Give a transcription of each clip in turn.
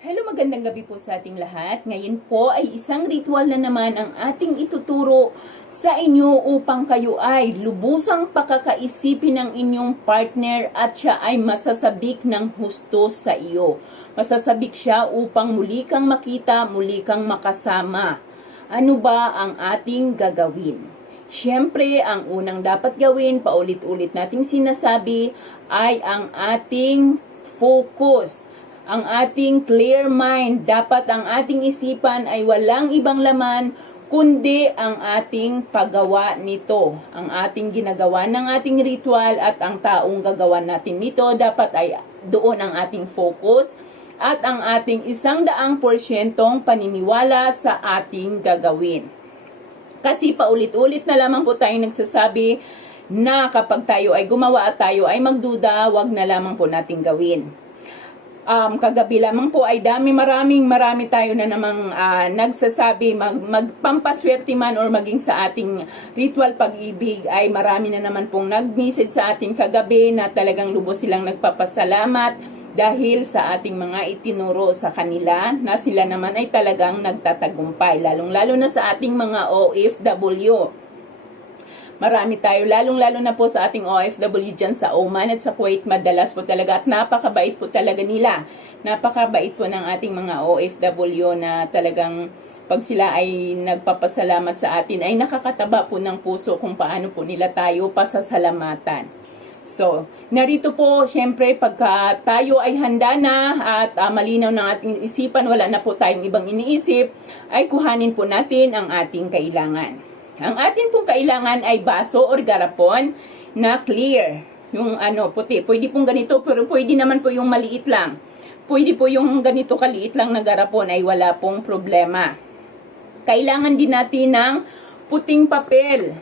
Hello, magandang gabi po sa ating lahat. Ngayon po ay isang ritual na naman ang ating ituturo sa inyo upang kayo ay lubusang pakakaisipin ng inyong partner at siya ay masasabik ng husto sa iyo. Masasabik siya upang muli kang makita, muli kang makasama. Ano ba ang ating gagawin? Siyempre, ang unang dapat gawin, paulit-ulit nating sinasabi, ay ang ating focus ang ating clear mind. Dapat ang ating isipan ay walang ibang laman kundi ang ating paggawa nito. Ang ating ginagawa ng ating ritual at ang taong gagawa natin nito dapat ay doon ang ating focus at ang ating isang daang porsyentong paniniwala sa ating gagawin. Kasi paulit-ulit na lamang po tayo nagsasabi na kapag tayo ay gumawa at tayo ay magduda, wag na lamang po nating gawin um, kagabi lamang po ay dami maraming marami tayo na namang ah, nagsasabi mag, magpampaswerte man or maging sa ating ritual pag-ibig ay marami na naman pong nag-message sa ating kagabi na talagang lubos silang nagpapasalamat dahil sa ating mga itinuro sa kanila na sila naman ay talagang nagtatagumpay lalong lalo na sa ating mga OFW. Marami tayo, lalong-lalo na po sa ating OFW dyan sa Oman at sa Kuwait, madalas po talaga at napakabait po talaga nila. Napakabait po ng ating mga OFW na talagang pag sila ay nagpapasalamat sa atin ay nakakataba po ng puso kung paano po nila tayo pasasalamatan. So, narito po, syempre, pagka tayo ay handa na at uh, malinaw ng ating isipan, wala na po tayong ibang iniisip, ay kuhanin po natin ang ating kailangan. Ang atin pong kailangan ay baso or garapon na clear. Yung ano, puti. Pwede pong ganito, pero pwede naman po yung maliit lang. Pwede po yung ganito kaliit lang na garapon ay wala pong problema. Kailangan din natin ng puting papel.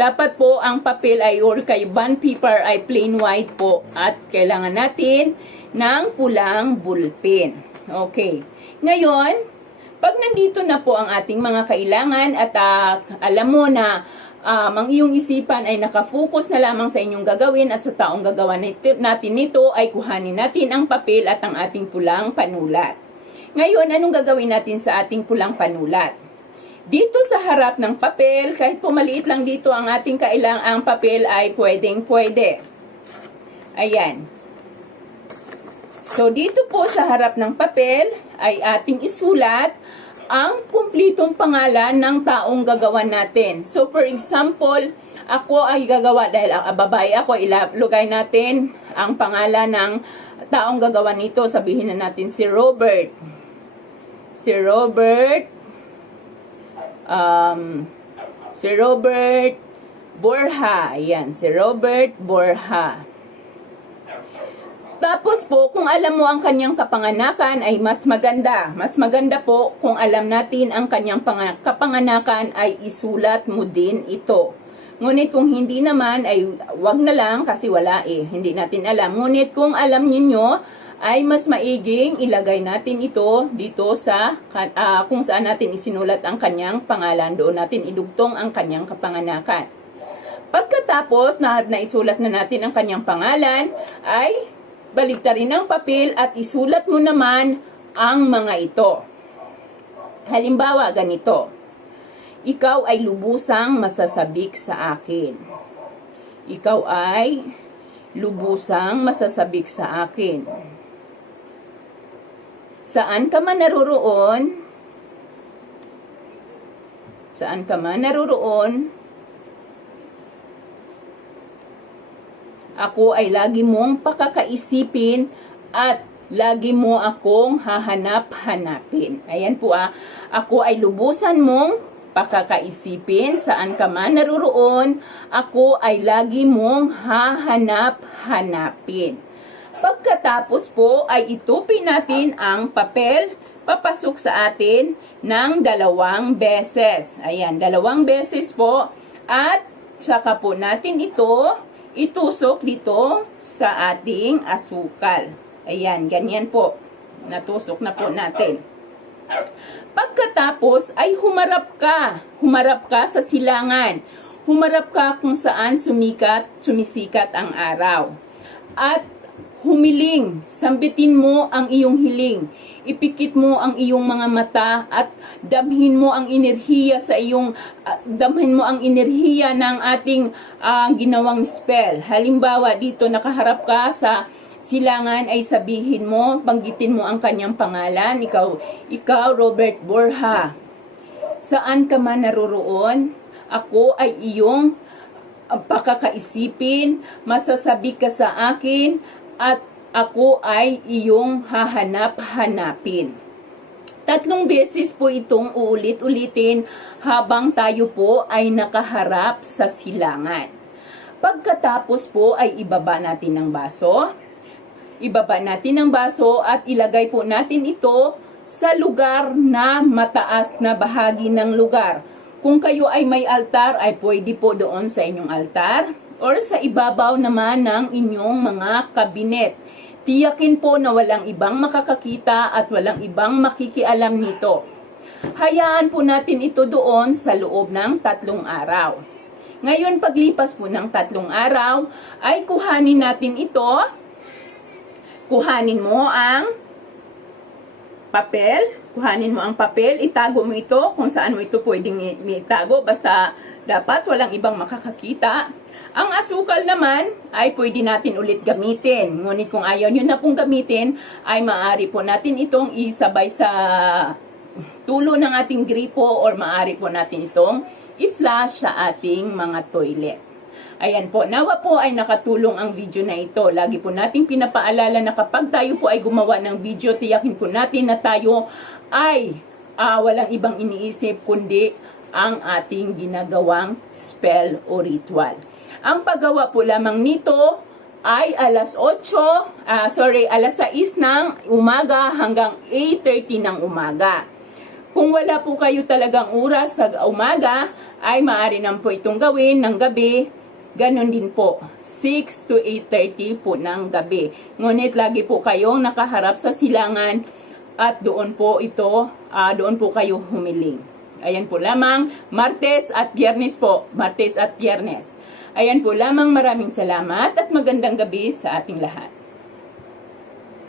Dapat po ang papel ay or kay bond paper ay plain white po at kailangan natin ng pulang bulpin. Okay. Ngayon, pag nandito na po ang ating mga kailangan at uh, alam mo na um, ang iyong isipan ay nakafocus na lamang sa inyong gagawin at sa taong gagawa natin nito ay kuhanin natin ang papel at ang ating pulang panulat. Ngayon, anong gagawin natin sa ating pulang panulat? Dito sa harap ng papel, kahit po maliit lang dito ang ating kailang ang papel ay pwedeng pwede. Ayan. So, dito po sa harap ng papel ay ating isulat ang kumplitong pangalan ng taong gagawan natin. So, for example, ako ay gagawa dahil uh, babae ako, ilagay natin ang pangalan ng taong gagawa nito. Sabihin na natin si Robert. Si Robert. Um, si Robert Borja. Ayan, si Robert Borja. Tapos po, kung alam mo ang kanyang kapanganakan ay mas maganda. Mas maganda po kung alam natin ang kanyang kapanganakan ay isulat mo din ito. Ngunit kung hindi naman ay wag na lang kasi wala eh. Hindi natin alam. Ngunit kung alam niyo ay mas maiging ilagay natin ito dito sa uh, kung saan natin isinulat ang kanyang pangalan. Doon natin idugtong ang kanyang kapanganakan. Pagkatapos na naisulat na natin ang kanyang pangalan, ay baliktarin ang papel at isulat mo naman ang mga ito. Halimbawa, ganito. Ikaw ay lubusang masasabik sa akin. Ikaw ay lubusang masasabik sa akin. Saan ka man naroroon, saan ka man naroroon, Ako ay lagi mong pakakaisipin at lagi mo akong hahanap-hanapin. Ayan po ah. Ako ay lubusan mong pakakaisipin saan ka man naroroon. Ako ay lagi mong hahanap-hanapin. Pagkatapos po ay itupin natin ang papel papasok sa atin ng dalawang beses. Ayan, dalawang beses po. At saka po natin ito itusok dito sa ating asukal. Ayan, ganyan po. Natusok na po natin. Pagkatapos ay humarap ka. Humarap ka sa silangan. Humarap ka kung saan sumikat, sumisikat ang araw. At humiling, sambitin mo ang iyong hiling, ipikit mo ang iyong mga mata at damhin mo ang enerhiya sa iyong ah, damhin mo ang enerhiya ng ating ah, ginawang spell. Halimbawa dito nakaharap ka sa silangan ay sabihin mo, banggitin mo ang kanyang pangalan, ikaw, ikaw Robert Borja. Saan ka man naroroon, ako ay iyong ang pakakaisipin, masasabi ka sa akin, at ako ay iyong hahanap-hanapin. Tatlong beses po itong uulit-ulitin habang tayo po ay nakaharap sa silangan. Pagkatapos po ay ibaba natin ng baso. Ibaba natin ang baso at ilagay po natin ito sa lugar na mataas na bahagi ng lugar. Kung kayo ay may altar, ay pwede po doon sa inyong altar or sa ibabaw naman ng inyong mga kabinet. Tiyakin po na walang ibang makakakita at walang ibang makikialam nito. Hayaan po natin ito doon sa loob ng tatlong araw. Ngayon, paglipas po ng tatlong araw, ay kuhanin natin ito. Kuhanin mo ang papel, kuhanin mo ang papel, itago mo ito kung saan mo ito pwedeng itago, basta dapat walang ibang makakakita. Ang asukal naman ay pwede natin ulit gamitin. Ngunit kung ayaw nyo na pong gamitin, ay maaari po natin itong isabay sa tulo ng ating gripo or maaari po natin itong i-flash sa ating mga toilet. Ayan po, nawa po ay nakatulong ang video na ito. Lagi po nating pinapaalala na kapag tayo po ay gumawa ng video, tiyakin po natin na tayo ay ah, walang ibang iniisip kundi ang ating ginagawang spell o ritual. Ang paggawa po lamang nito ay alas 8, ah, sorry, alas 6 ng umaga hanggang 8.30 ng umaga. Kung wala po kayo talagang oras sa umaga, ay maaari naman po itong gawin ng gabi. Ganon din po, 6 to 8.30 po ng gabi. Ngunit lagi po kayong nakaharap sa silangan at doon po ito, ah, doon po kayo humiling. Ayan po lamang, Martes at Biyernes po, Martes at Biyernes. Ayan po lamang, maraming salamat at magandang gabi sa ating lahat.